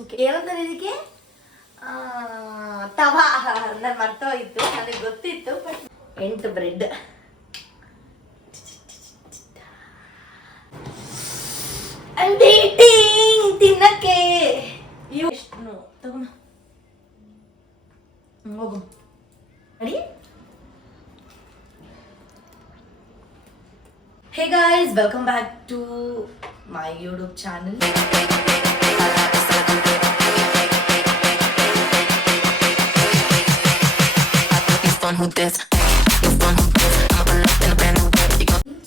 Okay ಏನಂತಾರೆ ಇದಕ್ಕೆ ತವಾ ನಾನು ಮರ್ತೋಯ್ತು, ನನಗೆ ಗೊತ್ತಿತ್ತು ಬಟ್ 8 ಬ್ರೆಡ್ ತಿನ್ನಕ್ಕೆ ಎಷ್ಟು ತಗೊಂಡು ಹೋಗು ಅಡಿ. Hey guys, welcome back to my YouTube channel.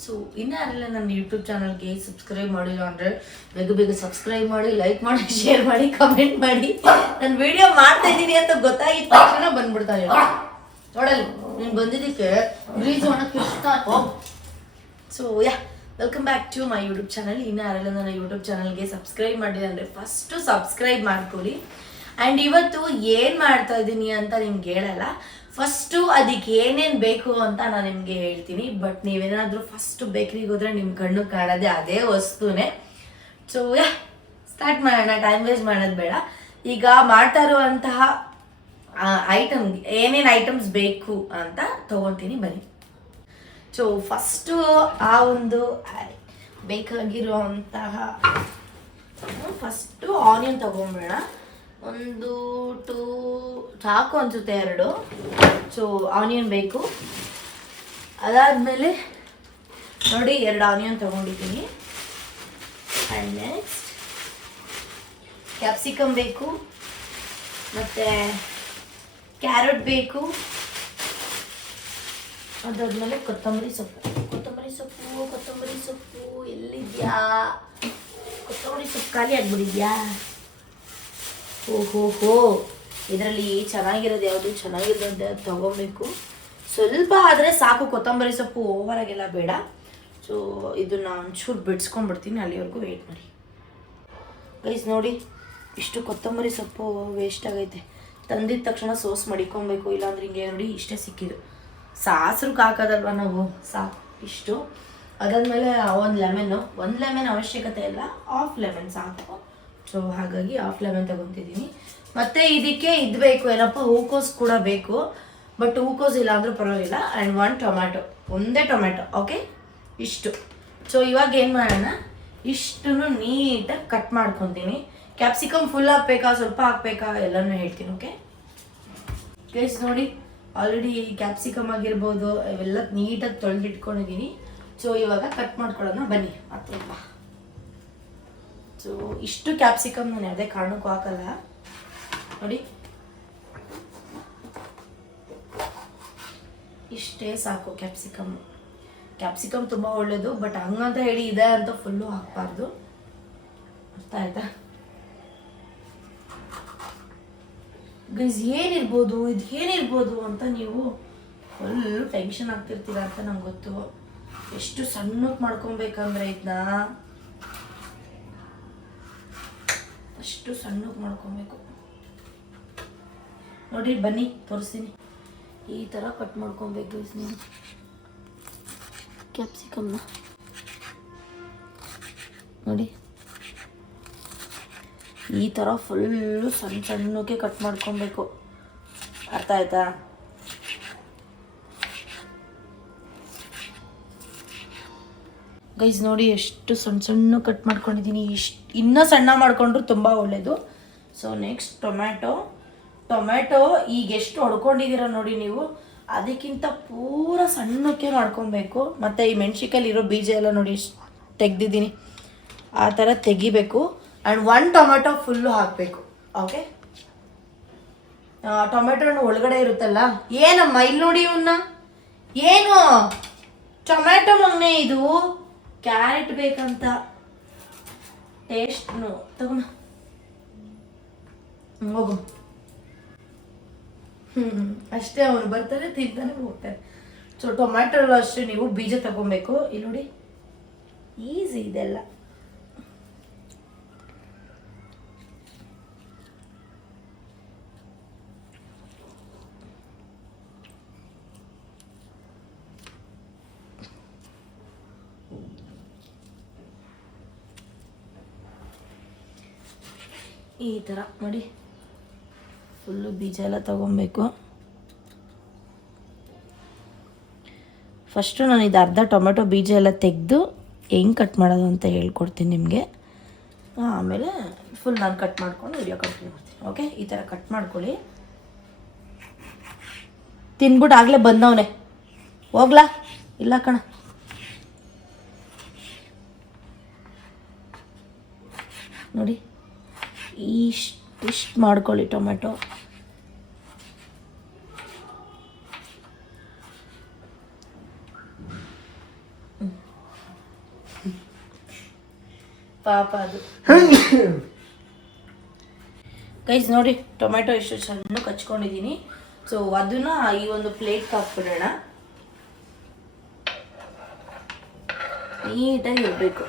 So ಇನ್ನಾರೆಲ್ಲ ನನ್ನ ಯೂಟ್ಯೂಬ್ ಚಾನಲ್ಗೆ ಸಬ್ಸ್ಕ್ರೈಬ್ ಮಾಡಿಲ್ಲ ಅಂದರೆ ಬೇಗ ಸಬ್ಸ್ಕ್ರೈಬ್ ಮಾಡಿ, ಲೈಕ್ ಮಾಡಿ, ಶೇರ್ ಮಾಡಿ, ಕಮೆಂಟ್ ಮಾಡಿ. ನಾನು ವಿಡಿಯೋ ಮಾಡ್ತಾ ಇದ್ದೀನಿ ಅಂತ ಗೊತ್ತಾಗಿದ್ದ ತಕ್ಷಣ ಬಂದ್ಬಿಡ್ತಾರೆ. ನೋಡಲ್ಲ ನೀನು ಬಂದಿದ್ದಕ್ಕೆ ಬ್ರೀಜ್ ಒಣಕ್ಕೆ ಇಷ್ಟ. So welcome back to my YouTube channel. ಇನ್ನಾರೆಲ್ಲ ನನ್ನ ಯೂಟ್ಯೂಬ್ ಚಾನಲ್ಗೆ ಸಬ್ಸ್ಕ್ರೈಬ್ ಮಾಡಿಲ್ಲ ಅಂದರೆ ಫಸ್ಟು ಸಬ್ಸ್ಕ್ರೈಬ್ ಮಾಡ್ಕೊಳ್ಳಿ. ಆ್ಯಂಡ್ ಇವತ್ತು ಏನು ಮಾಡ್ತಾ ಇದ್ದೀನಿ ಅಂತ ನಿಮ್ಗೆ ಹೇಳಲ್ಲ, ಫಸ್ಟು ಅದಕ್ಕೆ ಏನೇನು ಬೇಕು ಅಂತ ನಾನು ನಿಮಗೆ ಹೇಳ್ತೀನಿ. ಬಟ್ ನೀವೇನಾದರೂ ಫಸ್ಟು ಬೇಕ್ರಿಗೆ ಹೋದರೆ ನಿಮ್ಮ ಕಣ್ಣು ಕಾಣೋದೇ ಅದೇ ವಸ್ತುನೇ. ಸೊ ಸ್ಟಾರ್ಟ್ ಮಾಡೋಣ, ಟೈಮ್ ವೇಸ್ಟ್ ಮಾಡೋದು ಬೇಡ. ಈಗ ಮಾಡ್ತಾ ಇರುವಂತಹ ಐಟಮ್ ಏನೇನು ಐಟಮ್ಸ್ ಬೇಕು ಅಂತ ತೊಗೊತೀನಿ ಬನ್ನಿ. ಸೊ ಫಸ್ಟು ಆ ಒಂದು ಬೇಕಾಗಿರುವಂತಹ ಫಸ್ಟು ಆನಿಯನ್ ತೊಗೊಂಬೇಡ, 1 2 ಸಾಕು ಅನಿಸುತ್ತೆ 2. ಸೊ ಆನಿಯನ್ ಬೇಕು. ಅದಾದಮೇಲೆ ನೋಡಿ 2 ಆನಿಯನ್ ತೊಗೊಂಡಿದ್ದೀನಿ. ಆ್ಯಂಡ್ ನೆಕ್ಸ್ಟ್ ಕ್ಯಾಪ್ಸಿಕಮ್ ಬೇಕು, ಮತ್ತು ಕ್ಯಾರೆಟ್ ಬೇಕು. ಅದಾದ್ಮೇಲೆ ಕೊತ್ತಂಬರಿ ಸೊಪ್ಪು ಎಲ್ಲಿದ್ಯಾ? ಕೊತ್ತಂಬರಿ ಸೊಪ್ಪು ಖಾಲಿ ಆಗ್ಬಿಡಿದ್ಯಾ? ಓಹೋ ಇದರಲ್ಲಿ ಚೆನ್ನಾಗಿರೋದು ಯಾವುದು, ಚೆನ್ನಾಗಿರೋದು ತೊಗೊಬೇಕು. ಸ್ವಲ್ಪ ಆದರೆ ಸಾಕು ಕೊತ್ತಂಬರಿ ಸೊಪ್ಪು, ಓವರಾಗೆಲ್ಲ ಬೇಡ. ಸೊ ಇದನ್ನು ಒಂಚೂರು ಬಿಡಿಸ್ಕೊಂಡ್ಬಿಡ್ತೀನಿ, ಅಲ್ಲಿವರೆಗೂ ವೆಯ್ಟ್ ಮಾಡಿ. ಗೈಸ್ ನೋಡಿ, ಇಷ್ಟು ಕೊತ್ತಂಬರಿ ಸೊಪ್ಪು ವೇಸ್ಟ್ ಆಗೈತೆ. ತಂದಿದ ತಕ್ಷಣ ಸೋಸ್ ಮಡಿಕೊಬೇಕು, ಇಲ್ಲಾಂದ್ರೆ ಹಿಂಗೆ ನೋಡಿ ಇಷ್ಟೇ ಸಿಕ್ಕಿದ್ದು. ಸಾಸ್ರಿಗೆ ಹಾಕೋದಲ್ವ ನಾವು, ಸಾಕು ಇಷ್ಟು. ಅದಾದಮೇಲೆ ಒಂದು ಲೆಮನ್ ಅವಶ್ಯಕತೆ ಇಲ್ಲ, 1/2 ಲೆಮನ್ ಸಾಕು. ಸೊ ಹಾಗಾಗಿ 1/2 ಲೆಮನ್ ತೊಗೊತಿದ್ದೀನಿ. ಮತ್ತು ಇದಕ್ಕೆ ಇದು ಬೇಕು ಏನಪ್ಪ, ಹೂಕೋಸು ಕೂಡ ಬೇಕು. ಬಟ್ ಹೂಕೋಸು ಇಲ್ಲ ಅಂದರೂ ಪರವಾಗಿಲ್ಲ. ಆ್ಯಂಡ್ 1 ಟೊಮ್ಯಾಟೊ, ಒಂದೇ ಟೊಮ್ಯಾಟೊ. ಓಕೆ, ಇಷ್ಟು. ಸೊ ಇವಾಗ ಏನು ಮಾಡೋಣ, ಇಷ್ಟನ್ನು ನೀಟಾಗಿ ಕಟ್ ಮಾಡ್ಕೊತೀನಿ. ಕ್ಯಾಪ್ಸಿಕಮ್ ಫುಲ್ ಹಾಕ್ಬೇಕಾ, ಸ್ವಲ್ಪ ಹಾಕ್ಬೇಕಾ ಎಲ್ಲನೂ ಹೇಳ್ತೀನಿ. ಓಕೆ ಗೈಸ್ ನೋಡಿ, ಆಲ್ರೆಡಿ ಕ್ಯಾಪ್ಸಿಕಮ್ ಆಗಿರ್ಬೋದು ಇವೆಲ್ಲ ನೀಟಾಗಿ ತೊಳೆದಿಟ್ಕೊಂಡಿದ್ದೀನಿ. ಸೊ ಇವಾಗ ಕಟ್ ಮಾಡ್ಕೊಳ್ಳೋಣ ಬನ್ನಿ ಹತ್ರ. ಸೊ ಇಷ್ಟು ಕ್ಯಾಪ್ಸಿಕಮ್ ನಾನು ಯಾವುದೇ ಕಾರಣಕ್ಕೂ ಹಾಕಲ್ಲ ನೋಡಿ, ಇಷ್ಟೇ ಸಾಕು. ಕ್ಯಾಪ್ಸಿಕಮ್ ತುಂಬ ಒಳ್ಳೆಯದು, ಬಟ್ ಹಂಗಂತ ಹೇಳಿ ಇದೆ ಅಂತ ಫುಲ್ಲು ಹಾಕಬಾರ್ದು, ಅರ್ಥ ಆಯ್ತಾ? ಗೈಸ್ ಏನಿರ್ಬೋದು, ಇದು ಏನಿರ್ಬೋದು ಅಂತ ನೀವು ಫುಲ್ ಟೆನ್ಷನ್ ಆಗ್ತಿರ್ತೀರ ಅಂತ ನಂಗೆ ಗೊತ್ತು. ಎಷ್ಟು ಸಣ್ಣಕ್ಕೆ ಮಾಡ್ಕೊಬೇಕಂದ್ರೆ ಇದನ್ನ ಅಷ್ಟು ಸಣ್ಣಕ್ಕೆ ಮಾಡ್ಕೊಬೇಕು ನೋಡಿ. ಬನ್ನಿ ತೋರಿಸ್ತೀನಿ. ಈ ಥರ ಕಟ್ ಮಾಡ್ಕೊಬೇಕು ಗೈಸ್ ನೀವು ಕ್ಯಾಪ್ಸಿಕಮ್ನ ನೋಡಿ. ಈ ಥರ ಫುಲ್ಲು ಸಣ್ಣಕ್ಕೆ ಕಟ್ ಮಾಡ್ಕೊಬೇಕು, ಅರ್ಥ ಆಯ್ತಾ? ಗೈಸ್ ನೋಡಿ ಎಷ್ಟು ಸಣ್ಣ ಕಟ್ ಮಾಡ್ಕೊಂಡಿದ್ದೀನಿ. ಇನ್ನೂ ಸಣ್ಣ ಮಾಡಿಕೊಂಡ್ರು ತುಂಬ ಒಳ್ಳೆಯದು. ಸೊ ನೆಕ್ಸ್ಟ್ ಟೊಮ್ಯಾಟೊ ಈಗ ಎಷ್ಟು ಹೊಡ್ಕೊಂಡಿದ್ದೀರ ನೋಡಿ ನೀವು, ಅದಕ್ಕಿಂತ ಪೂರ ಸಣ್ಣಕ್ಕೆ ಮಾಡ್ಕೊಬೇಕು. ಮತ್ತು ಈ ಮೆಣ್ಸಿಕಾಯಲ್ಲಿ ಇರೋ ಬೀಜ ಎಲ್ಲ ನೋಡಿ ತೆಗ್ದಿದ್ದೀನಿ, ಆ ಥರ ತೆಗಿಬೇಕು. ಆ್ಯಂಡ್ 1 ಟೊಮೆಟೊ ಫುಲ್ಲು ಹಾಕಬೇಕು. ಓಕೆ, ಟೊಮೆಟೊ ಹಣ್ಣು ಒಳಗಡೆ ಇರುತ್ತಲ್ಲ. ಏನಮ್ಮ ಇಲ್ಲಿ ನೋಡಿ, ಇವನ್ನ ಏನು ಟೊಮೆಟೊ ಮಗನೇ, ಇದು ಕ್ಯಾರೆಟ್ ಬೇಕಂತ ಟೇಸ್ಟ್ನು ತಗೊಂಡು ಹೋಗು. ಅಷ್ಟೇ, ಅವನು ಬರ್ತಾನೆ ತಿಂತಾನೆ ಹೋಗ್ತಾನೆ. ಸೊ ಟೊಮ್ಯಾಟೊ ಅಷ್ಟೇ ನೀವು ಬೀಜ ತಗೊಬೇಕು. ಇಲ್ಲಿ ನೋಡಿ ಈಸಿ ಇದೆಲ್ಲ. ಈ ಥರ ನೋಡಿ ಫುಲ್ಲು ಬೀಜ ಎಲ್ಲ ತೊಗೊಬೇಕು. ಫಸ್ಟು ನಾನು ಇದು ಅರ್ಧ ಟೊಮೆಟೊ ಬೀಜ ಎಲ್ಲ ತೆಗೆದು ಹೆಂಗೆ ಕಟ್ ಮಾಡೋದು ಅಂತ ಹೇಳ್ಕೊಡ್ತೀನಿ ನಿಮಗೆ. ಆಮೇಲೆ ಫುಲ್ ನಾನು ಕಟ್ ಮಾಡ್ಕೊಂಡು ವಿಡಿಯೋ ಕಂಟಿನ್ಯೂ ಮಾಡ್ತೀನಿ. ಓಕೆ, ಈ ಥರ ಕಟ್ ಮಾಡ್ಕೊಳ್ಳಿ. ತಿನ್ಬಿಟ್ಟು ಆಗಲೇ ಬಂದವನೇ ಹೋಗ್ಲಾ? ಇಲ್ಲ ಕಣ, ನೋಡಿ ಇಷ್ಟು ಮಾಡ್ಕೊಳ್ಳಿ ಟೊಮೆಟೊ. ಪಾಪ ಅದು ಗೈಸ್ ನೋಡಿ ಟೊಮೆಟೊ ಎಷ್ಟು ಸಣ್ಣ ಕಚ್ಕೊಂಡಿದ್ದೀನಿ. ಸೊ ಅದನ್ನ ಈ ಒಂದು ಪ್ಲೇಟ್ಗೆ ಹಾಕ್ಬಿಡೋಣ. ನೀಟಾಗಿ ಇರಬೇಕು.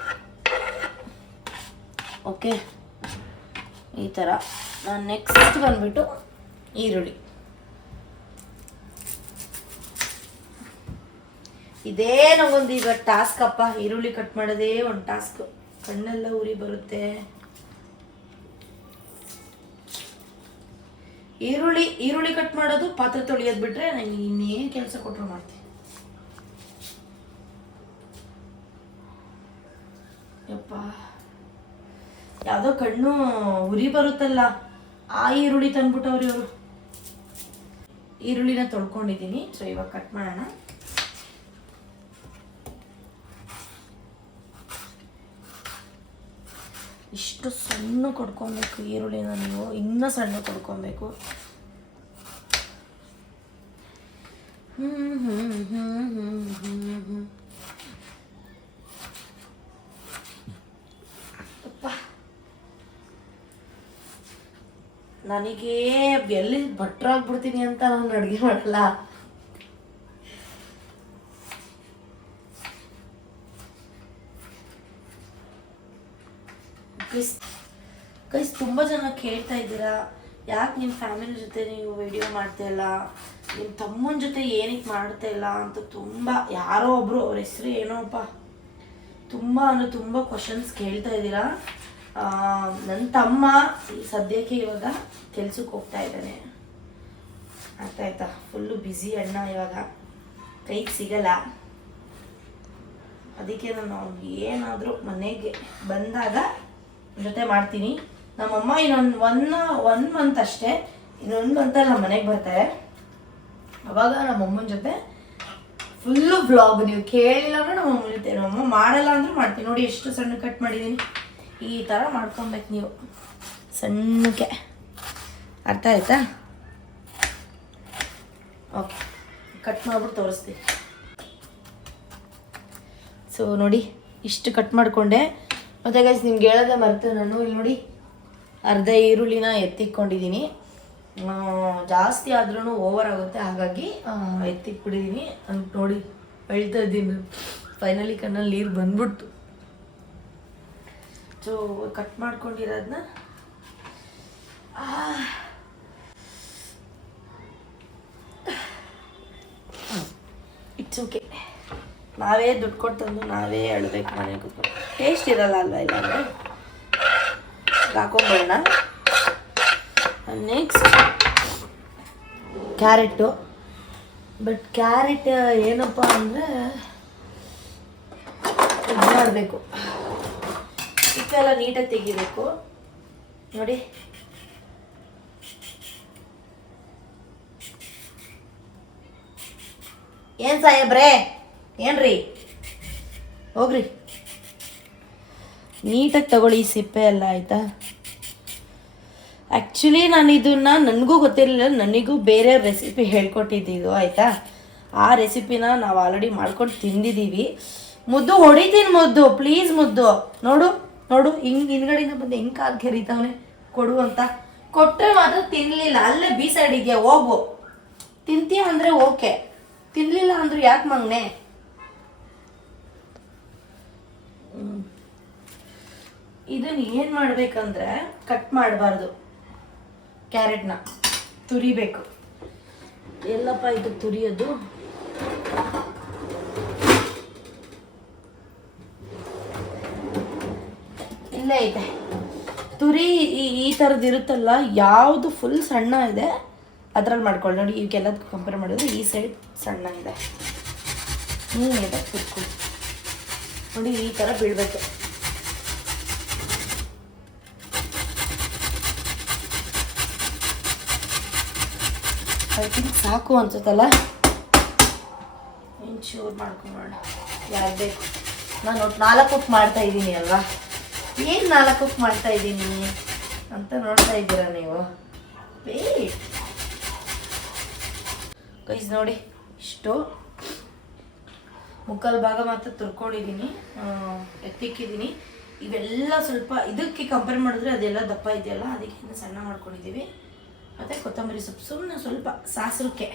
ಓಕೆ, ಈ ಥರ. ನಾನು ನೆಕ್ಸ್ಟ್ ಬಂದ್ಬಿಟ್ಟು ಈರುಳ್ಳಿ. ಇದೇ ನಮಗೊಂದು ಈಗ ಟಾಸ್ಕ್ ಅಪ್ಪ, ಈರುಳ್ಳಿ ಕಟ್ ಮಾಡೋದೇ ಒಂದು ಟಾಸ್ಕ್. ಕಣ್ಣೆಲ್ಲ ಉರಿ ಬರುತ್ತೆ. ಈರುಳ್ಳಿ ಕಟ್ ಮಾಡೋದು, ಪಾತ್ರೆ ತೊಳೆಯೋದು ಬಿಟ್ರೆ ನನಗೆ ಇನ್ನೇನು ಕೆಲಸ ಕೊಟ್ಟರು ಮಾಡ್ತೀನಿ. ಯಪ್ಪ, ಯಾವುದೋ ಕಣ್ಣು ಉರಿ ಬರುತ್ತಲ್ಲ, ಆ ಈರುಳ್ಳಿ ತಂದ್ಬಿಟ್ಟವ್ರಿ ಅವರು. ಈರುಳ್ಳಿನ ತೊಳ್ಕೊಂಡಿದ್ದೀನಿ. ಸೊ ಇವಾಗ ಕಟ್ ಮಾಡೋಣ. ಇಷ್ಟು ಸಣ್ಣ ಕೊಡ್ಕೊಬೇಕು ಈರುಳ್ಳಿನ ನೀವು, ಇನ್ನೂ ಸಣ್ಣ ಕೊಡ್ಕೊಬೇಕು. ನನಗೆ ಎಲ್ಲಿ ಭಟ್ರಾಗ್ಬಿಡ್ತೀನಿ ಅಂತ ನಾನು ಅಡುಗೆ ಮಾಡಲ್ಲ. ಗೈಸ್ ತುಂಬ ಜನ ಕೇಳ್ತಾ ಇದ್ದೀರಾ, ಯಾಕೆ ನಿಮ್ಮ ಫ್ಯಾಮಿಲಿ ಜೊತೆ ನೀವು ವಿಡಿಯೋ ಮಾಡ್ತಾ ಇಲ್ಲ, ನಿಮ್ಮ ತಮ್ಮನ ಜೊತೆ ಏನಕ್ಕೆ ಮಾಡ್ತಾ ಇಲ್ಲ ಅಂತ ತುಂಬ ಯಾರೋ ಒಬ್ಬರು, ಅವ್ರ ಹೆಸರು ಏನೋಪ್ಪ, ತುಂಬ ಕ್ವಶನ್ಸ್ ಕೇಳ್ತಾ ಇದ್ದೀರಾ. ನನ್ನ ತಮ್ಮ ಸದ್ಯಕ್ಕೆ ಇವಾಗ ಕೆಲ್ಸಕ್ಕೆ ಹೋಗ್ತಾ ಇದ್ದಾನೆ, ಆಯ್ತಾ. ಫುಲ್ಲು ಬ್ಯುಸಿ ಅಣ್ಣ, ಇವಾಗ ಕೈಗೆ ಸಿಗಲ್ಲ. ಅದಕ್ಕೆ ನಾನು ಏನಾದರೂ ಮನೆಗೆ ಬಂದಾಗ ಜೊತೆ ಮಾಡ್ತೀನಿ. ನಮ್ಮಮ್ಮ ಇನ್ನೊಂದು ಒನ್ ಮಂತ್ ಅಷ್ಟೇ, ಇನ್ನೊಂದು ಮಂತಲ್ಲಿ ನಮ್ಮ ಮನೆಗೆ ಬರ್ತಾರೆ. ಅವಾಗ ನಮ್ಮಮ್ಮನ ಜೊತೆ ಫುಲ್ಲು ವ್ಲಾಗ್. ನೀವು ಕೇಳಿಲ್ಲ ಅಂದ್ರೆ ನಮ್ಮಮ್ಮ ಜೊತೆ, ನಮ್ಮಮ್ಮ ಮಾಡಲ್ಲ ಅಂದ್ರೆ ಮಾಡ್ತೀನಿ. ನೋಡಿ ಎಷ್ಟು ಸಣ್ಣ ಕಟ್ ಮಾಡಿದ್ದೀನಿ. ಈ ಥರ ಮಾಡ್ಕೊಬೇಕು ನೀವು ಸಣ್ಣಕ್ಕೆ, ಅರ್ಥ ಆಯ್ತಾ? ಓಕೆ, ಕಟ್ ಮಾಡ್ಬಿಟ್ಟು ತೋರಿಸ್ತೀನಿ. ಸೊ ನೋಡಿ ಇಷ್ಟು ಕಟ್ ಮಾಡಿಕೊಂಡೆ. ಮತ್ತು ಗೈಸ್ ನಿಮ್ಗೆ ಹೇಳೋದೇ ಮರೆತು ನಾನು, ಇಲ್ಲಿ ನೋಡಿ ಅರ್ಧ ಈರುಳ್ಳಿನ ಎತ್ತಿಕ್ಕೊಂಡಿದ್ದೀನಿ. ಜಾಸ್ತಿ ಆದ್ರೂ ಓವರ್ ಆಗುತ್ತೆ, ಹಾಗಾಗಿ ಎತ್ತಿಕ್ಬಿಟ್ಟಿದ್ದೀನಿ ಅಂತ ನೋಡಿ ಹೇಳ್ತಾ ಇದ್ದೀನಿ. ಫೈನಲಿ ಕಣ್ಣಲ್ಲಿ ನೀರು ಬಂದ್ಬಿಡ್ತು. ಸೊ ಕಟ್ ಮಾಡ್ಕೊಂಡಿರೋದನ್ನ ಇಟ್ಸ್ ಓಕೆ. ನಾವೇ ದುಡ್ಡು ಕೊಟ್ಟು ನಾವೇ ಹೇಳ್ಬೇಕು ಮನೆಗೆ ಕೂತ್ಕೊಂಡು. ಟೇಸ್ಟ್ ಇರಲ್ಲ ಅಲ್ವಾ, ಇಲ್ಲಾಂದರೆ ಹಾಕೊಂಡ್ಬಿಡೋಣ. Next carrot. ಬಟ್ ಕ್ಯಾರೆಟ್ ಏನಪ್ಪ ಅಂದರೆ ಇದು ಮಾಡಬೇಕು, ಸಿಕ್ಕೆಲ್ಲ ನೀಟಾಗಿ ತೆಗಿಬೇಕು. ನೋಡಿ ಏನು ಸಾಹೇಬ್ರೆ, ಏನ್ರಿ, ಹೋಗ್ರಿ ನೀಟಾಗಿ ತಗೊಳ್ಳಿ ಸಿಪ್ಪೆ ಎಲ್ಲ, ಆಯಿತಾ. ಆ್ಯಕ್ಚುಲಿ ನಾನು ಇದನ್ನು ನನಗೂ ಗೊತ್ತಿರಲಿಲ್ಲ, ನನಗೂ ಬೇರೆ ರೆಸಿಪಿ ಹೇಳ್ಕೊಟ್ಟಿದ್ದು, ಆಯಿತಾ. ಆ ರೆಸಿಪಿನ ನಾವು ಆಲ್ರೆಡಿ ಮಾಡ್ಕೊಂಡು ತಿಂದಿದ್ದೀವಿ. ಮುದ್ದು ಹೊಡಿತೀನಿ, ಮುದ್ದು ಪ್ಲೀಸ್, ಮುದ್ದು ನೋಡು ಹಿಂದ್ಗಡೆಯಿಂದ ಬಂದು ಹೆಂಗೆ ಕಾಲು ಕೆರಿತಾವನೆ ಕೊಡು ಅಂತ. ಕೊಟ್ಟರೆ ಮಾತ್ರ ತಿನ್ನಲಿಲ್ಲ, ಅಲ್ಲೇ ಬಿ ಸೈಡಿಗೆ ಹೋಗು. ತಿಂತೀಯ ಅಂದರೆ ಓಕೆ, ತಿನ್ನಲಿಲ್ಲ ಅಂದ್ರೆ ಯಾಕೆ ಮಂಗನೆ. ಇದನ್ನು ಏನು ಮಾಡಬೇಕಂದ್ರೆ ಕಟ್ ಮಾಡಬಾರ್ದು, ಕ್ಯಾರೆಟ್ನ ತುರಿಬೇಕು. ಎಲ್ಲಪ್ಪ ಇದು ತುರಿಯೋದು? ಇಲ್ಲೇ ಐತೆ. ತುರಿ ಈ ಥರದ್ದು ಇರುತ್ತಲ್ಲ, ಯಾವುದು ಫುಲ್ ಸಣ್ಣ ಇದೆ ಅದ್ರಲ್ಲಿ ಮಾಡ್ಕೊಳ್ಳಿ. ನೋಡಿ ಇವಕ್ಕೆಲ್ಲದಕ್ಕೂ ಕಂಪೇರ್ ಮಾಡಿದ್ರೆ ಈ ಸೈಡ್ ಸಣ್ಣ ಇದೆ, ನೀಟಾಗಿ ಕುತ್ಕೊಳ್ಳಿ. ನೋಡಿ ಈ ಥರ ಬೀಳಬೇಕು. ಐ ಥಿಂಕ್ ಸಾಕು ಅನ್ಸುತ್ತಲ್ಲ, ಚೂರು ಮಾಡ್ಕೊಂಬೋಣ. ಯಾರು ಬೇಕು, ನಾನು 4 ಕುಕ್ ಮಾಡ್ತಾ ಇದ್ದೀನಿ ಅಲ್ವಾ, ಏನು 4 ಕುಕ್ ಮಾಡ್ತಾ ಇದ್ದೀನಿ ಅಂತ ನೋಡ್ತಾ ಇದ್ದೀರಾ ನೀವು. ವೇಟ್ ಗೈಸ್, ನೋಡಿ ಇಷ್ಟು ಮುಕ್ಕಾಲು ಭಾಗ ಮಾತ್ರ ತುರ್ಕೊಂಡಿದ್ದೀನಿ, ಎತ್ತಿಕ್ಕಿದ್ದೀನಿ. ಇವೆಲ್ಲ ಸ್ವಲ್ಪ ಇದಕ್ಕೆ ಕಂಪೇರ್ ಮಾಡಿದ್ರೆ ಅದೆಲ್ಲ ದಪ್ಪ ಇದೆಯಲ್ಲ, ಅದಕ್ಕೆ ಸಣ್ಣ ಮಾಡ್ಕೊಂಡಿದ್ದೀವಿ. ಮತ್ತು ಕೊತ್ತಂಬರಿ ಸೊಪ್ಪು ಸುಮ್ಮನೆ ಸ್ವಲ್ಪ ಸಾಸಿರಕ್ಕೆ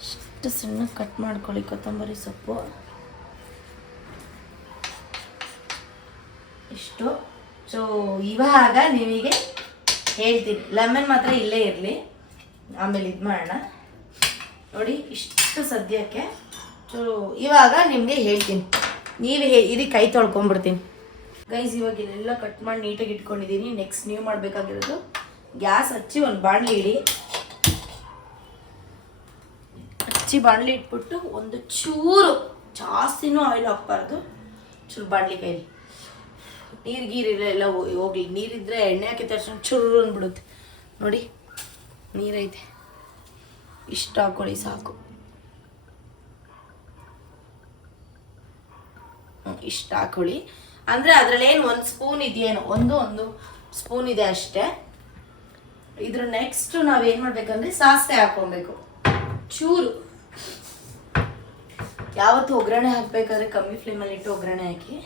ಇಷ್ಟು ಸಣ್ಣ ಕಟ್ ಮಾಡ್ಕೊಳ್ಳಿ ಕೊತ್ತಂಬರಿ ಸೊಪ್ಪು ಇಷ್ಟು. ಸೊ ಇವಾಗ ನಿಮಗೆ ಹೇಳ್ತೀನಿ, ಲೆಮನ್ ಮಾತ್ರ ಇಲ್ಲೇ ಇರಲಿ, ಆಮೇಲೆ ಇದು ಮಾಡೋಣ. ನೋಡಿ ಇಷ್ಟು ಸದ್ಯಕ್ಕೆ. ಸೊ ಇವಾಗ ನಿಮಗೆ ಹೇಳ್ತೀನಿ, ನೀವು ಇದಕ್ಕೆ ಕೈ ತೊಳ್ಕೊಂಬಿಡ್ತೀನಿ ಗೈಸ್. ಇವಾಗ ಇಲ್ಲೆಲ್ಲ ಕಟ್ ಮಾಡಿ ನೀಟಾಗಿ ಇಟ್ಕೊಂಡಿದ್ದೀನಿ. ನೆಕ್ಸ್ಟ್ ನೀವು ಮಾಡಬೇಕಾಗಿರೋದು, ಗ್ಯಾಸ್ ಹಚ್ಚಿ ಒಂದು ಬಾಣಲಿ ಇಡಿ. ಹಚ್ಚಿ ಬಾಣಲಿ ಇಟ್ಬಿಟ್ಟು ಒಂದು ಚೂರು, ಜಾಸ್ತಿನೂ ಆಯಿಲ್ ಹಾಕ್ಬಾರ್ದು, ಚೂರು ಬಾಣಲಿ ಕೈಲಿ ನೀರಿಗೆಲ್ಲ ಹೋಗ್ಲಿ. ನೀರಿದ್ರೆ ಎಣ್ಣೆ ಹಾಕಿದ ತಕ್ಷಣ ಚೂರು ಅಂದ್ಬಿಡುತ್ತೆ. ನೋಡಿ ನೀರೈತೆ, ಇಷ್ಟು ಹಾಕ್ಕೊಳ್ಳಿ ಸಾಕು. ಇಷ್ಟು ಹಾಕೊಳ್ಳಿ ಅಂದರೆ ಅದರಲ್ಲೇನು 1 ಸ್ಪೂನ್ ಇದೆಯೇನೋ, ಒಂದು ಸ್ಪೂನ್ ಇದೆ ಅಷ್ಟೇ. ಇದ್ರ ನೆಕ್ಸ್ಟ್ ನಾವೇನು ಮಾಡಬೇಕಂದ್ರೆ ಸಾಸಿವೆ ಹಾಕೊಬೇಕು ಚೂರು. ಯಾವತ್ತು ಒಗ್ಗರಣೆ ಹಾಕಬೇಕಾದ್ರೆ ಕಮ್ಮಿ ಫ್ಲೇಮಲ್ಲಿ ಇಟ್ಟು ಒಗ್ಗರಣೆ ಹಾಕಿ.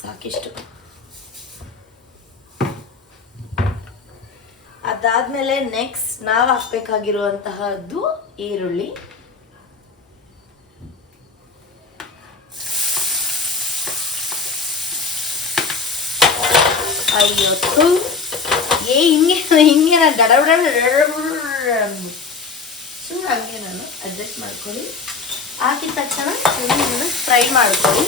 ಸಾಕಿಷ್ಟು. ಅದಾದ್ಮೇಲೆ ನೆಕ್ಸ್ಟ್ ನಾವು ಹಾಕ್ಬೇಕಾಗಿರುವಂತಹದ್ದು ಈರುಳ್ಳಿ. ಅಯ್ಯೊತ್ತು ಹಿಂಗೆ ನಾನು ಗಡಬಡ ಹಂಗೆ ನಾನು ಅಡ್ಜಸ್ಟ್ ಮಾಡ್ಕೊಳ್ಳಿ. ಹಾಕಿದ ತಕ್ಷಣ ಫ್ರೈ ಮಾಡ್ಕೊಳ್ಳಿ.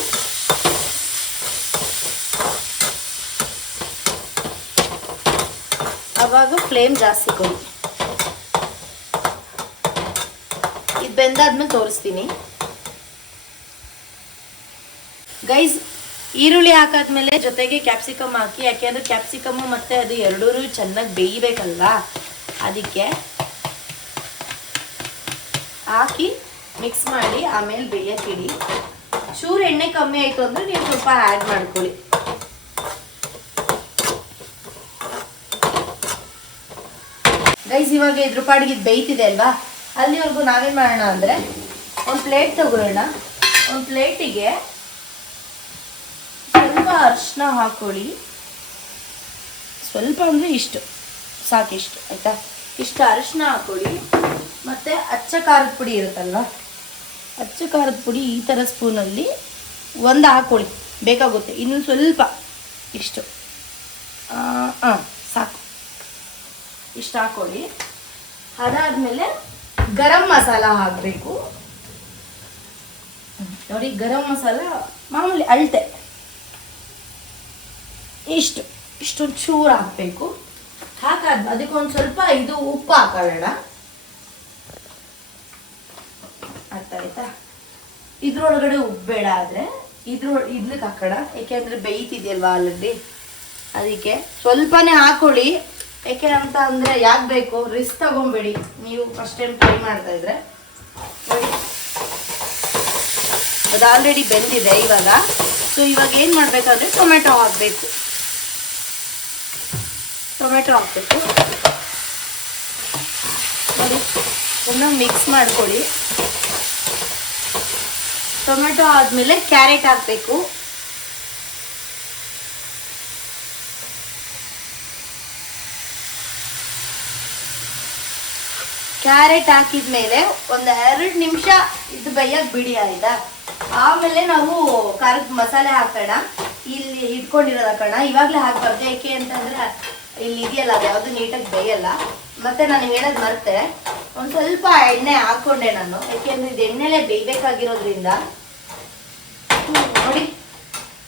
ಆವಾಗ ಫ್ಲೇಮ್ ಜಾಸ್ತಿ ಕೊಡಿ. ಇದು ಬೆಂದಾದ್ಮೇಲೆ ತೋರಿಸ್ತೀನಿ ಗೈಸ್. ಈರುಳ್ಳಿ ಹಾಕಾದ್ಮೇಲೆ ಜೊತೆಗೆ ಕ್ಯಾಪ್ಸಿಕಮ್ ಹಾಕಿ, ಯಾಕೆಂದ್ರೆ ಕ್ಯಾಪ್ಸಿಕಮ್ಮು ಮತ್ತು ಅದು ಎರಡೂ ಚೆನ್ನಾಗಿ ಬೇಯಬೇಕಲ್ವಾ, ಅದಕ್ಕೆ ಹಾಕಿ ಮಿಕ್ಸ್ ಮಾಡಿ ಆಮೇಲೆ ಬೇಯಕ್ಕಿಡಿ. ಚೂರು ಎಣ್ಣೆ ಕಮ್ಮಿ ಆಯಿತು ಅಂದರೆ ನೀವು ಸ್ವಲ್ಪ ಆ್ಯಡ್ ಮಾಡ್ಕೊಳ್ಳಿ. ಗೈಸ್ ಇವಾಗ ಇದ್ರ ಪಾಡಿಗೆ ಇದು ಬೇಯ್ತಿದೆ ಅಲ್ವಾ, ಅಲ್ಲಿವರೆಗೂ ನಾವೇನು ಮಾಡೋಣ ಅಂದರೆ ಒಂದು ಪ್ಲೇಟ್ ತಗೊಳ್ಳೋಣ. ಒಂದು ಪ್ಲೇಟಿಗೆ ಸ್ವಲ್ಪ ಅರಿಶಿನ ಹಾಕೊಳ್ಳಿ. ಸ್ವಲ್ಪ ಅಂದರೆ ಇಷ್ಟು ಸಾಕಿಷ್ಟು, ಆಯಿತಾ? ಇಷ್ಟು ಅರಿಶಿನ ಹಾಕೊಳ್ಳಿ. ಮತ್ತು ಅಚ್ಚ ಖಾರದ ಪುಡಿ ಇರುತ್ತಲ್ವ, ಅಚ್ಚ ಖಾರದ ಪುಡಿ ಈ ಥರ ಸ್ಪೂನಲ್ಲಿ ಒಂದು ಹಾಕೊಳ್ಳಿ, ಬೇಕಾಗುತ್ತೆ. ಇನ್ನೊಂದು ಸ್ವಲ್ಪ ಇಷ್ಟು ಸಾಕು, ಇಷ್ಟು ಹಾಕೊಳ್ಳಿ. ಅದಾದಮೇಲೆ ಗರಂ ಮಸಾಲ ಹಾಕಬೇಕು. ನೋಡಿ ಗರಂ ಮಸಾಲ ಮಾಮೂಲಿ ಅಳತೆ ಇಷ್ಟೊಂದು ಚೂರು ಹಾಕಬೇಕು. ಹಾಕಾದ್ಮೇಲೆ ಅದಕ್ಕೊಂದು ಸ್ವಲ್ಪ ಇದು ಉಪ್ಪು ಹಾಕೊಳ್ಳೋಣ. ಅರ್ಥ ಆಯ್ತಾ? ಇದ್ರೊಳಗಡೆ ಉಪ್ಪು ಬೇಡ ಆದರೆ ಇದ್ಲಿಕ್ಕೆ ಹಾಕೋಣ, ಏಕೆಂದರೆ ಬೇಯ್ತಿದೆಯಲ್ವಾ ಆಲ್ರೆಡಿ, ಅದಕ್ಕೆ ಸ್ವಲ್ಪನೇ ಹಾಕೊಳ್ಳಿ. ಏಕೆ ಅಂತ ಅಂದರೆ ಯಾಕೆ ಬೇಕು, ರಿಸ್ಕ್ ತಗೊಬೇಡಿ ನೀವು ಫಸ್ಟ್ ಟೈಮ್ ಟ್ರೈ ಮಾಡ್ತಾ ಇದ್ರೆ. ನೋಡಿ ಅದು ಆಲ್ರೆಡಿ ಬೆಂದಿದೆ ಇವಾಗ. ಸೊ ಇವಾಗ ಏನು ಮಾಡಬೇಕಂದ್ರೆ ಟೊಮೆಟೊ ಹಾಕಬೇಕು. ಟೊಮೆಟೊ ಹಾಕಬೇಕು. ನೋಡಿ ಚೆನ್ನಾಗಿ ಮಿಕ್ಸ್ ಮಾಡ್ಕೊಳ್ಳಿ. ಟೊಮೆಟೊ ಆದಮೇಲೆ ಕ್ಯಾರೆಟ್ ಹಾಕಬೇಕು. ಕ್ಯಾರೆಟ್ ಹಾಕಿದ್ಮೇಲೆ ಒಂದು 2 ನಿಮಿಷ ಇದು ಬೇಯಕ್ಕೆ ಬಿಡಿ, ಆಯ್ತಾ? ಆಮೇಲೆ ನಾವು ಖಾರದ ಮಸಾಲೆ ಹಾಕೋಣ. ಇಲ್ಲಿ ಇಟ್ಕೊಂಡಿರೋದು ಹಾಕೋಣ, ಇವಾಗಲೇ ಹಾಕಬಾರ್ದು. ಏಕೆ ಅಂತಂದರೆ ಇಲ್ಲಿ ಇದೆಯಲ್ಲ ಅದು ಯಾವುದು ನೀಟಾಗಿ ಬೇಯಲ್ಲ. ಮತ್ತೆ ನಾನು ಹೇಳೋದು ಮರ್ತೆ, ಒಂದು ಸ್ವಲ್ಪ ಎಣ್ಣೆ ಹಾಕ್ಕೊಂಡೆ ನಾನು, ಯಾಕೆಂದ್ರೆ ಇದು ಎಣ್ಣೆಲೆ ಬೇಯಬೇಕಾಗಿರೋದ್ರಿಂದ. ನೋಡಿ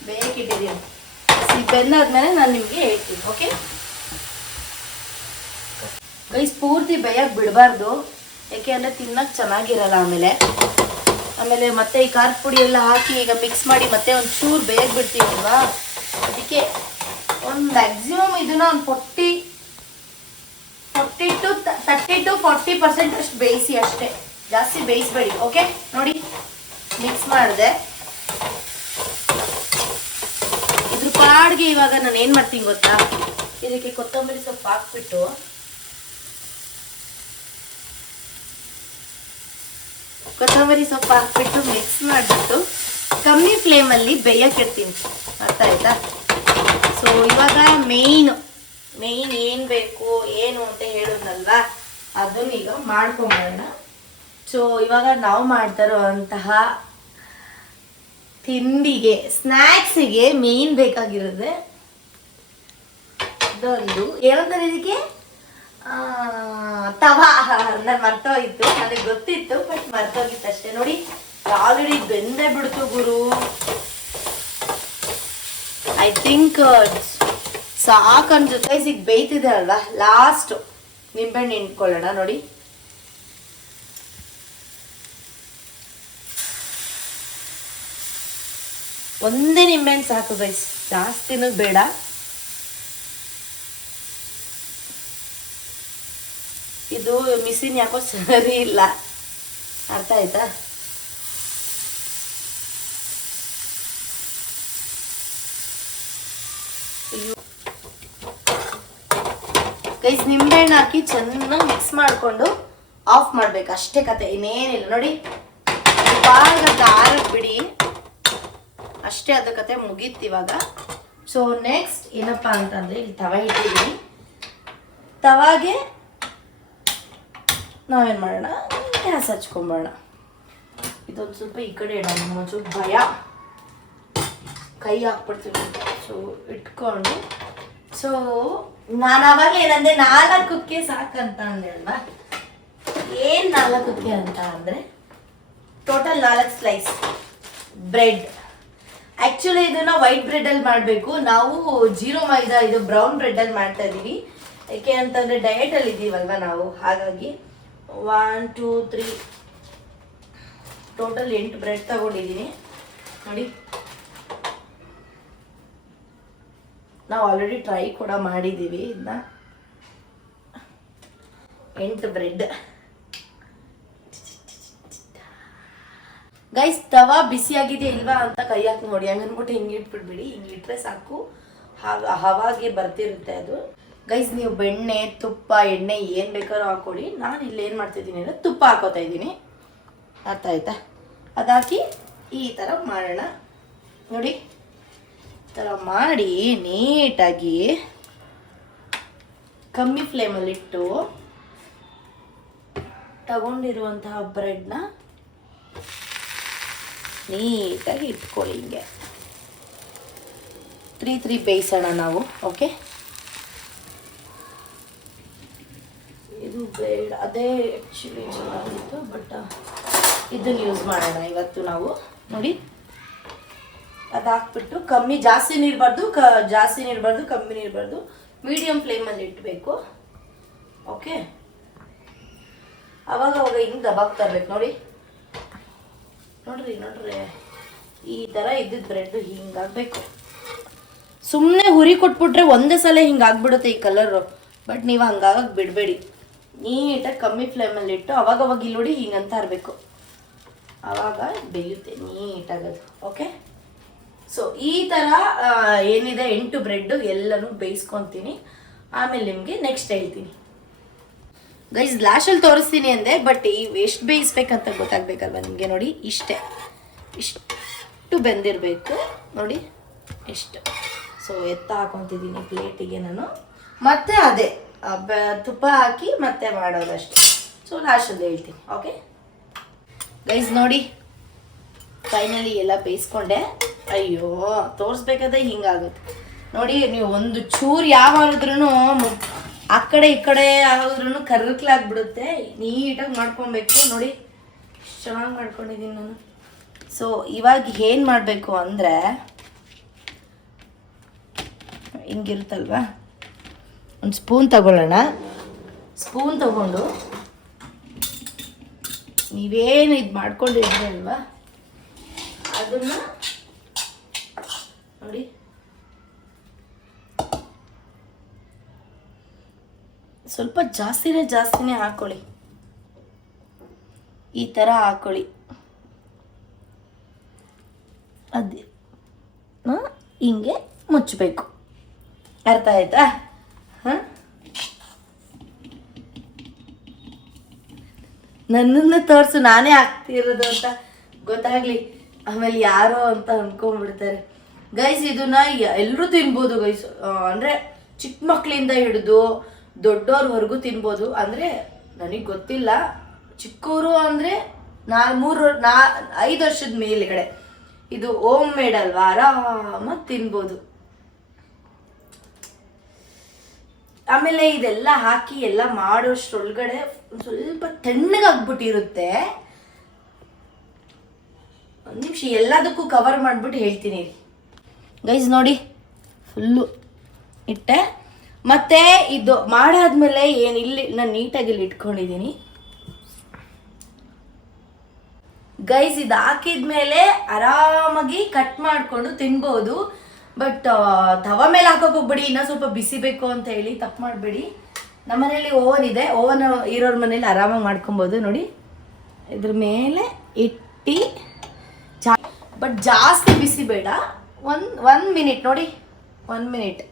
ಬೇಯಕ್ಕಿಟ್ಟಿದ್ದೀನಿ. ಬೆಂದಾದ್ಮೇಲೆ ನಾನು ನಿಮಗೆ ಹೇಳ್ತೀನಿ. ಓಕೆ ಗೈಸ್, ಪೂರ್ತಿ ಬೇಯಕ್ಕೆ ಬಿಡಬಾರ್ದು, ಯಾಕೆ ಅಂದರೆ ತಿನ್ನಕ್ಕೆ ಚೆನ್ನಾಗಿರಲ್ಲ. ಆಮೇಲೆ ಮತ್ತೆ ಈ ಖಾರದ ಪುಡಿ ಎಲ್ಲ ಹಾಕಿ ಈಗ ಮಿಕ್ಸ್ ಮಾಡಿ ಮತ್ತೆ ಒಂದು ಚೂರು ಬೇಯಕ್ಕೆ ಬಿಡ್ತೀವಲ್ವಾ, ಅದಕ್ಕೆ ಒಂದು ಮ್ಯಾಕ್ಸಿಮಮ್ ಇದನ್ನ ಒಂದು 30 to 40% ಅಷ್ಟು ಬೇಯಿಸಿ ಅಷ್ಟೇ, ಜಾಸ್ತಿ ಬೇಯಿಸ್ಬೇಡಿ. ಓಕೆ ನೋಡಿ ಮಿಕ್ಸ್ ಮಾಡಿದೆ. ಇದ್ರ ಪಾಡ್ಗೆ ಇವಾಗ ನಾನು ಏನು ಮಾಡ್ತೀನಿ ಗೊತ್ತಾ, ಇದಕ್ಕೆ ಕೊತ್ತಂಬರಿ ಸೊಪ್ಪು ಹಾಕ್ಬಿಟ್ಟು ಮಿಕ್ಸ್ ಮಾಡಿಬಿಟ್ಟು ಕಮ್ಮಿ ಫ್ಲೇಮಲ್ಲಿ ಬೇಯಕ್ಕಿಡ್ತೀನಿ. ಅರ್ಥ ಆಯ್ತಾ? ಸೊ ಇವಾಗ ಮೇಯ್ನ್ ಏನು ಬೇಕು ಏನು ಅಂತ ಹೇಳಿದ್ನಲ್ವಾ, ಅದನ್ನ ಈಗ ಮಾಡ್ಕೊಂಬೋಣ. ಸೊ ಇವಾಗ ನಾವು ಮಾಡ್ತಾ ಇರುವಂತಹ ತಿಂಡಿಗೆ, ಸ್ನ್ಯಾಕ್ಸಿಗೆ ಮೇಯ್ನ್ ಬೇಕಾಗಿರೋದೆ ಇದೊಂದು, ಏನಂತಾರೆ ಇದಕ್ಕೆ, ತವಾ. ನಾನು ಮರ್ತೋಗಿತ್ತು, ನನಗೆ ಗೊತ್ತಿತ್ತು ಬಟ್ ಮರ್ತೋಗಿತ್ತು ಅಷ್ಟೇ. ನೋಡಿ ಆಲ್ರೆಡಿ ಬೆಂದೇ ಬಿಡ್ತು ಗುರು. ಐ ಥಿಂಕ್ ಸಾಕು ಅನ್ಸುತ್ತೆ. ಈಗ ಬೇಯ್ತಿದೆ ಅಲ್ವಾ, ಲಾಸ್ಟ್ ನಿಂಬೆಹಣ್ಣು ಹಿಂಡ್ಕೊಳ್ಳೋಣ. ನೋಡಿ ಒಂದೇ ನಿಂಬೆಹಣ್ಣು ಸಾಕು ಗೈಸ್, ಜಾಸ್ತಿನೂ ಬೇಡ. ಇದು ಮಿಷಿನ್ ಯಾಕೋ ಸರಿ ಇಲ್ಲ, ಅರ್ಥ ಆಯ್ತಾ? ಗೈಸ್ ನಿಂಬೆಹಣ್ಣು ಹಾಕಿ ಚೆನ್ನಾಗಿ ಮಿಕ್ಸ್ ಮಾಡಿಕೊಂಡು ಆಫ್ ಮಾಡ್ಬೇಕು ಅಷ್ಟೇ ಕತೆ, ಇನ್ನೇನಿಲ್ಲ. ನೋಡಿ ಇವಾಗ ಆರಕ್ಕೆ ಬಿಡಿ ಅಷ್ಟೇ, ಅದು ಕತೆ ಮುಗೀತು ಇವಾಗ. ಸೊ ನೆಕ್ಸ್ಟ್ ಏನಪ್ಪ ಅಂತಂದರೆ, ಇಲ್ಲಿ ತವ ಇಟ್ಟಿದ್ದೀನಿ. ತವಾಗೆ ನಾವೇನು ಮಾಡೋಣ, ಗ್ಯಾಸ್ ಹಚ್ಕೊಂಬೋಣ. ಇದೊಂದು ಸ್ವಲ್ಪ ಈ ಕಡೆ ಇಡೋಣ, ಒಂಚೂರು ಭಯ, ಕೈ ಹಾಕ್ಬಿಡ್ತೀವಿ. ಸೊ ಇಟ್ಕೊಂಡು, ಸೊ ನಾನು ಅವಾಗ ಏನಂದರೆ 4ಕ್ಕೆ ಸಾಕಂತ ಅಂದೆ ಅಲ್ವಾ. ಏನು 4ಕ್ಕೆ ಅಂತ ಅಂದರೆ ಟೋಟಲ್ 4 ಸ್ಲೈಸ್ ಬ್ರೆಡ್. ಆ್ಯಕ್ಚುಲಿ ಇದನ್ನು ವೈಟ್ ಬ್ರೆಡ್ಡಲ್ಲಿ ಮಾಡಬೇಕು, ನಾವು ಜೀರೋ ಮೈದಾ ಇದು ಬ್ರೌನ್ ಬ್ರೆಡ್ಡಲ್ಲಿ ಮಾಡ್ತಾ ಇದ್ದೀವಿ. ಯಾಕೆ ಅಂತಂದರೆ ಡಯಟಲ್ಲಿ ಇದ್ದೀವಲ್ವ ನಾವು, ಹಾಗಾಗಿ 1 2 3 ಟೋಟಲ್ 8 ಬ್ರೆಡ್ ತಗೊಂಡಿದ್ದೀನಿ. ನೋಡಿ ನಾವು ಆಲ್ರೆಡಿ ಟ್ರೈ ಕೂಡ ಮಾಡಿದ್ದೀವಿ ಇದನ್ನ. 8 ಬ್ರೆಡ್ ಗೈಸ್. ತವಾ ಬಿಸಿಯಾಗಿದೆ ಇಲ್ವಾ ಅಂತ ಕೈ ಹಾಕಿ ನೋಡಿ, ಹಂಗನ್ಬಿಟ್ಟು ಹಿಂಗೆ ಇಟ್ಬಿಡ್ಬಿಡಿ, ಹಿಂಗೆ ಇಟ್ಟರೆ ಸಾಕು, ಹವಾಗೆ ಬರ್ತಿರುತ್ತೆ ಅದು. ಗೈಸ್ ನೀವು ಬೆಣ್ಣೆ ತುಪ್ಪ ಎಣ್ಣೆ ಏನು ಬೇಕಾದ್ರೂ ಹಾಕ್ಕೊಡಿ. ನಾನು ಇಲ್ಲಿ ಏನು ಮಾಡ್ತಿದ್ದೀನಿ ಅಂದರೆ ತುಪ್ಪ ಹಾಕೋತಾ ಇದ್ದೀನಿ, ಅರ್ಥ ಆಯ್ತಾ? ಅದಾಕಿ ಈ ಥರ ಮಾಡೋಣ. ನೋಡಿ ಈ ಥರ ಮಾಡಿ ನೀಟಾಗಿ ಕಮ್ಮಿ ಫ್ಲೇಮಲ್ಲಿಟ್ಟು ತಗೊಂಡಿರುವಂತಹ ಬ್ರೆಡ್ನ ನೀಟಾಗಿ ಇಟ್ಕೊಳ್ಳಿ. ಹಿಂಗೆ 3 ಬೇಯಿಸೋಣ ನಾವು. ಓಕೆ ಇದು ಬೇಡ, ಅದೇ ಆ್ಯಕ್ಚುಲಿ ಚೆನ್ನಾಗಿತ್ತು, ಬಟ್ ಇದನ್ನು ಯೂಸ್ ಮಾಡೋಣ ಇವತ್ತು ನಾವು. ನೋಡಿ ಅದು ಹಾಕ್ಬಿಟ್ಟು ಕಮ್ಮಿ, ಜಾಸ್ತಿ ನೀರ್ಬಾರ್ದು, ಕಮ್ಮಿ ನೀರ್ಬಾರ್ದು, ಮೀಡಿಯಮ್ ಫ್ಲೇಮಲ್ಲಿ ಇಡಬೇಕು. ಓಕೆ ಅವಾಗ ಹಿಂಗೆ ದಬಾಕ್ತಾ ಇರ್ಬೇಕು. ನೋಡ್ರಿ ಈ ಥರ ಇದ್ದಿದ್ದು ಬ್ರೆಡ್ ಹಿಂಗಾಗಬೇಕು. ಸುಮ್ಮನೆ ಹುರಿ ಕೊಟ್ಬಿಟ್ರೆ ಒಂದೇ ಸಲ ಹಿಂಗಾಗ್ಬಿಡುತ್ತೆ ಈ ಕಲರು, ಬಟ್ ನೀವು ಹಂಗಾಗಕ್ಕೆ ಬಿಡಬೇಡಿ. ನೀಟಾಗಿ ಕಮ್ಮಿ ಫ್ಲೇಮಲ್ಲಿ ಇಟ್ಟು ಅವಾಗವಾಗ ಇಲ್ಲಿ ನೋಡಿ ಹಿಂಗಂತ ಇರಬೇಕು, ಆವಾಗ ಬೇಯುತ್ತೆ ನೀಟಾಗದು. ಓಕೆ ಸೊ ಈ ಥರ ಏನಿದೆ 8 ಬ್ರೆಡ್ಡು ಎಲ್ಲನೂ ಬೇಯಿಸ್ಕೊತೀನಿ, ಆಮೇಲೆ ನಿಮಗೆ ನೆಕ್ಸ್ಟ್ ಹೇಳ್ತೀನಿ. ಗೈಸ್ ಗ್ಲಾಸಲ್ಲಿ ತೋರಿಸ್ತೀನಿ ಅಂದೆ, ಬಟ್ ಎಷ್ಟು ಬೇಯಿಸ್ಬೇಕಂತ ಗೊತ್ತಾಗಬೇಕಲ್ವ ನಿಮಗೆ. ನೋಡಿ ಇಷ್ಟು ಬೆಂದಿರಬೇಕು, ನೋಡಿ ಇಷ್ಟು. ಸೊ ಎತ್ತ ಹಾಕೊತಿದ್ದೀನಿ ಪ್ಲೇಟಿಗೆ ನಾನು, ಮತ್ತೆ ಅದೇ ತುಪ್ಪ ಹಾಕಿ ಮತ್ತೆ ಮಾಡೋದಷ್ಟೇ. ಸೊ ಲಾಸ್ಟಲ್ಲಿ ಹೇಳ್ತೀನಿ. ಓಕೆ ಗೈಸ್ ನೋಡಿ ಫೈನಲಿ ಎಲ್ಲ ಬೇಯಿಸ್ಕೊಂಡೆ. ಅಯ್ಯೋ ತೋರಿಸ್ಬೇಕಾದ್ರೆ ಹಿಂಗಾಗುತ್ತೆ ನೋಡಿ. ನೀವು ಒಂದು ಚೂರು ಯಾವಾದ್ರೂ ಆ ಕಡೆ ಈ ಕಡೆ ಆದ್ರೂ ಕರ್ರಕ್ಲಾಗ್ಬಿಡುತ್ತೆ. ನೀಟಾಗಿ ಮಾಡ್ಕೊಬೇಕು ನೋಡಿ, ಚೆನ್ನಾಗಿ ಮಾಡ್ಕೊಂಡಿದ್ದೀನಿ ನಾನು. ಸೊ ಇವಾಗ ಏನು ಮಾಡಬೇಕು ಅಂದರೆ, ಹಿಂಗಿರುತ್ತಲ್ವಾ, ಒಂದು ಸ್ಪೂನ್ ತಗೊಳ್ಳೋಣ. ಸ್ಪೂನ್ ತಗೊಂಡು ನೀವೇನು ಇದು ಮಾಡ್ಕೊಂಡಿದ್ರಿ ಅಲ್ವಾ, ಅದನ್ನು ನೋಡಿ ಸ್ವಲ್ಪ ಜಾಸ್ತಿನೇ ಹಾಕ್ಕೊಳ್ಳಿ. ಈ ಥರ ಹಾಕ್ಕೊಳ್ಳಿ. ಅದೇ ಹಿಂಗೆ ಮುಚ್ಚಬೇಕು. ಅರ್ಥ ಆಯ್ತಾ? ಹಾಂ, ನನ್ನನ್ನು ತೋರಿಸು ನಾನೇ ಆಗ್ತಿರೋದು ಅಂತ ಗೊತ್ತಾಗ್ಲಿ, ಆಮೇಲೆ ಯಾರೋ ಅಂತ ಅಂದ್ಕೊಂಡ್ಬಿಡ್ತಾರೆ. ಗೈಸ್ ಇದನ್ನ ಎಲ್ಲರೂ ತಿನ್ಬೋದು ಗೈಸ್, ಅಂದರೆ ಚಿಕ್ಕ ಮಕ್ಕಳಿಂದ ಹಿಡಿದು ದೊಡ್ಡವ್ರವರೆಗೂ ತಿನ್ಬೋದು. ಅಂದರೆ ನನಗೆ ಗೊತ್ತಿಲ್ಲ, ಚಿಕ್ಕವರು ಅಂದರೆ 5 ವರ್ಷದ ಮೇಲ್ಗಡೆ. ಇದು ಹೋಮ್ ಮೇಡ್ ಅಲ್ವಾ, ಆರಾಮಾಗಿ ತಿನ್ಬೋದು. ಆಮೇಲೆ ಇದೆಲ್ಲ ಹಾಕಿ ಎಲ್ಲ ಮಾಡೋಷ್ಟ್ರೊಳಗಡೆ ಸ್ವಲ್ಪ ತಣ್ಣಗಾಗ್ಬಿಟ್ಟಿರುತ್ತೆ. ಒಂದು ನಿಮಿಷ ಎಲ್ಲದಕ್ಕೂ ಕವರ್ ಮಾಡಿಬಿಟ್ಟು ಹೇಳ್ತೀನಿ ಗೈಸ್. ನೋಡಿ ಫುಲ್ಲು ಇಟ್ಟೆ. ಮತ್ತು ಇದು ಮಾಡಾದ್ಮೇಲೆ ಏನಿಲ್ಲಿ ನಾನು ನೀಟಾಗಿ ಇಲ್ಲಿ ಇಟ್ಕೊಂಡಿದ್ದೀನಿ ಗೈಸ್. ಇದು ಹಾಕಿದ್ಮೇಲೆ ಆರಾಮಾಗಿ ಕಟ್ ಮಾಡಿಕೊಂಡು ತಿನ್ಬೋದು. ಬಟ್ ತವ ಮೇಲೆ ಹಾಕೋಕೆ ಹೋಗ್ಬೇಡಿ, ಇನ್ನೂ ಸ್ವಲ್ಪ ಬಿಸಿ ಬೇಕು ಅಂತ ಹೇಳಿ ತಪ್ಪು ಮಾಡಬೇಡಿ. ನಮ್ಮ ಮನೇಲಿ ಓವನ್ ಇದೆ, ಓವನ್ ಇರೋರ ಮನೇಲಿ ಆರಾಮಾಗಿ ಮಾಡ್ಕೊಬೋದು. ನೋಡಿ ಇದ್ರ ಮೇಲೆ ಇಟ್ಟು ಬಟ್ ಜಾಸ್ತಿ ಬಿಸಿ ಬೇಡ, ಒನ್ ಮಿನಿಟ್ ನೋಡಿ, 1 ಮಿನಿಟ್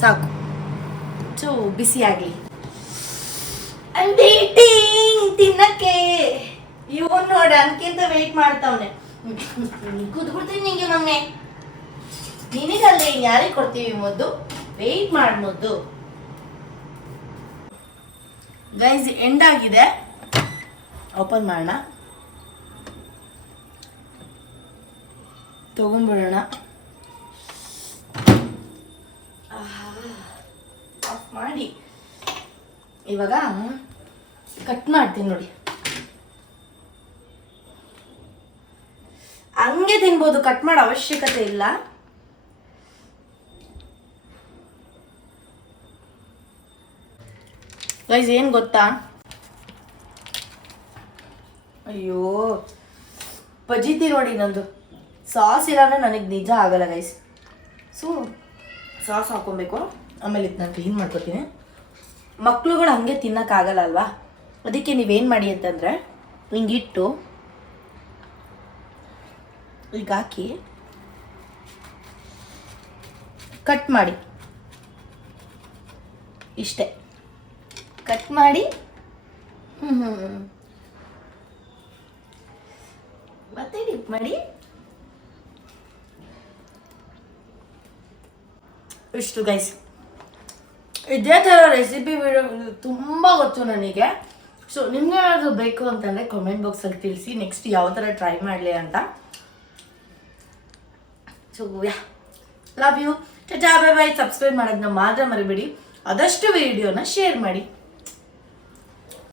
ಸಾಕು. ಸೊ ಬಿಸಿ ಆಗಲಿ. ತಿನ್ನಕ್ಕೆ ಇವನು ನೋಡಿ ಅನ್ಕಿಂತ ವೆಯ್ಟ್ ಮಾಡ್ತಾವನೆ. ಕೂತ್ಬಿಡ್ತೀನಿ ನಿಂಗೆ ಮಮ್ಮಿ, ನಿನಗಲ್ಲೇ ಯಾರಿಗೆ ಕೊಡ್ತೀವಿ ಮೊದ್ದು, ವೆಯ್ಟ್ ಮಾಡಿ ಮೊದ್ದು. ಗೈಸ್ ಎಂಡ್ ಆಗಿದೆ, ಓಪನ್ ಮಾಡೋಣ, ತಗೊಂಡ್ಬಿಡೋಣ. ಆಫ್ ಮಾಡಿ ಇವಾಗ ಕಟ್ ಮಾಡ್ತೀನಿ ನೋಡಿ. ಹಂಗೆ ತಿನ್ಬೋದು, ಕಟ್ ಮಾಡೋ ಅವಶ್ಯಕತೆ ಇಲ್ಲ. ಗೈಸ್ ಏನು ಗೊತ್ತಾ, ಅಯ್ಯೋ ಪಜಿತಿ ನೋಡಿ ನಂದು, ಸಾಸ್ ಇಲ್ಲಾಂದ್ರೆ ನನಗೆ ನಿಜ ಆಗಲ್ಲ ಗೈಸ್. ಸೊ ಸಾಸ್ ಹಾಕೊಬೇಕು, ಆಮೇಲೆ ಇದು ನಾನು ಕ್ಲೀನ್ ಮಾಡ್ಕೊತೀನಿ. ಮಕ್ಳುಗಳು ಹಂಗೆ ತಿನ್ನೋಕ್ಕಾಗಲ್ಲ ಅಲ್ವಾ, ಅದಕ್ಕೆ ನೀವೇನು ಮಾಡಿ ಅಂತಂದರೆ ಹಿಂಗಿಟ್ಟು ಈಗ ಹಾಕಿ ಕಟ್ ಮಾಡಿ, ಇಷ್ಟೇ ಕಟ್ ಮಾಡಿ ಮತ್ತೆ ಡಿಪ್ ಮಾಡಿ. ಇಷ್ಟು ಗೈಸ್. ಇದೇ ಥರ ರೆಸಿಪಿ ವಿಡಿಯೋ ತುಂಬ ಗೊತ್ತು ನನಗೆ. ಸೊ ನಿಮ್ಗೆ ಏನಾದರೂ ಬೇಕು ಅಂತಂದರೆ ಕಾಮೆಂಟ್ ಬಾಕ್ಸಲ್ಲಿ ತಿಳಿಸಿ, ನೆಕ್ಸ್ಟ್ ಯಾವ ಥರ ಟ್ರೈ ಮಾಡಲಿ ಅಂತ. So yeah, love you, tata bye bye. Subscribe ಮಾಡೋದನ್ನ ಮಾತ್ರ ಮರಿಬೇಡಿ, ಆದಷ್ಟು ವಿಡಿಯೋನ ಶೇರ್ ಮಾಡಿ.